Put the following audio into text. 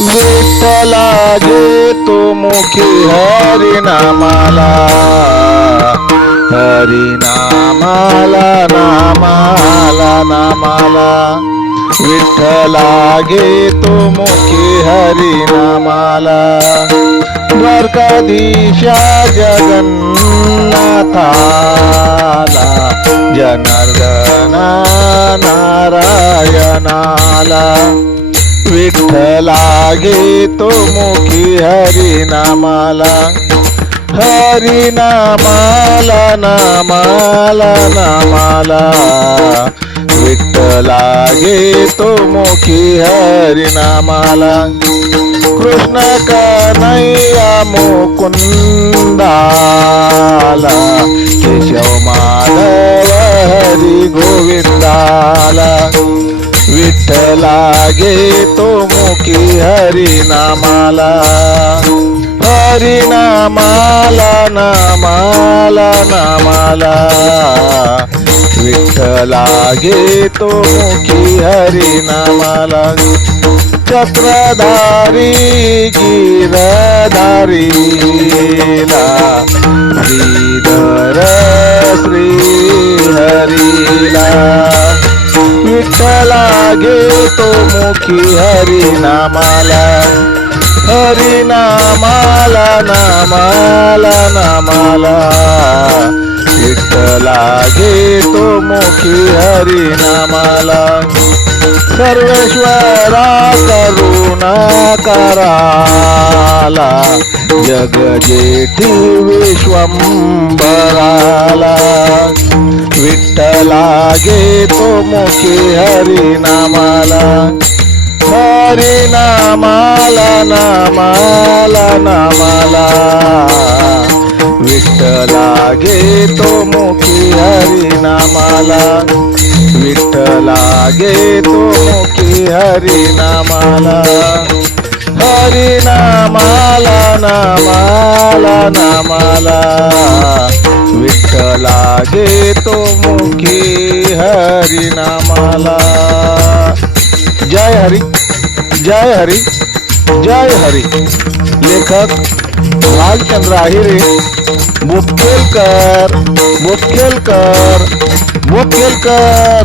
विठ्ठला घेतो मुखी हरिनामाला, हरिनामाला नामाला नामाला. विठ्ठला घेतो मुखी हरिनामाला. द्वारकाधीशा जगन्नाथाला, जनार्दना नारायणाला. विठ्ठला घेतो मुखी हरिनामाला, हरिनामाला नामाला नामाला. विठ्ठला घेतो मुखी हरिनामाला. कृष्ण कन्हैया मुकुंदाला, केशव माधव हरी गोविंदाला. विठ्ठला घेतो मुखी हरिनामाला, हरिनामाला नामाला नामाला. विठ्ठला घेतो मुखी हरिनामाला. चक्रधारी गिरधारीला, श्रीधर श्रीहरीला. विठ्ठला घेतो मुखी हरिनामाला, हरिनामाला नामाला नामाला. विठ्ठला घेतो मुखी हरिनामाला. सर्वेश्वरा करुणा कराला, जगजेठी विश्वंभराला. विठ्ठला घेतो मुखी हरिनामाला, हरिनामाला नामाला नामाला. विठ्ठला घेतो मुखी हरिनामाला, विठ्ठला घेतो मुखी हरिनामाला. हरिनामाला नामाला नामाला. विठ्ठला घेतो मुखी हरिनामाला. जय हरी, जय हरी, जय हरी. लेखक भालचंद्र आहिरे, मुखेलकर मुखेलकर मुखेलकर.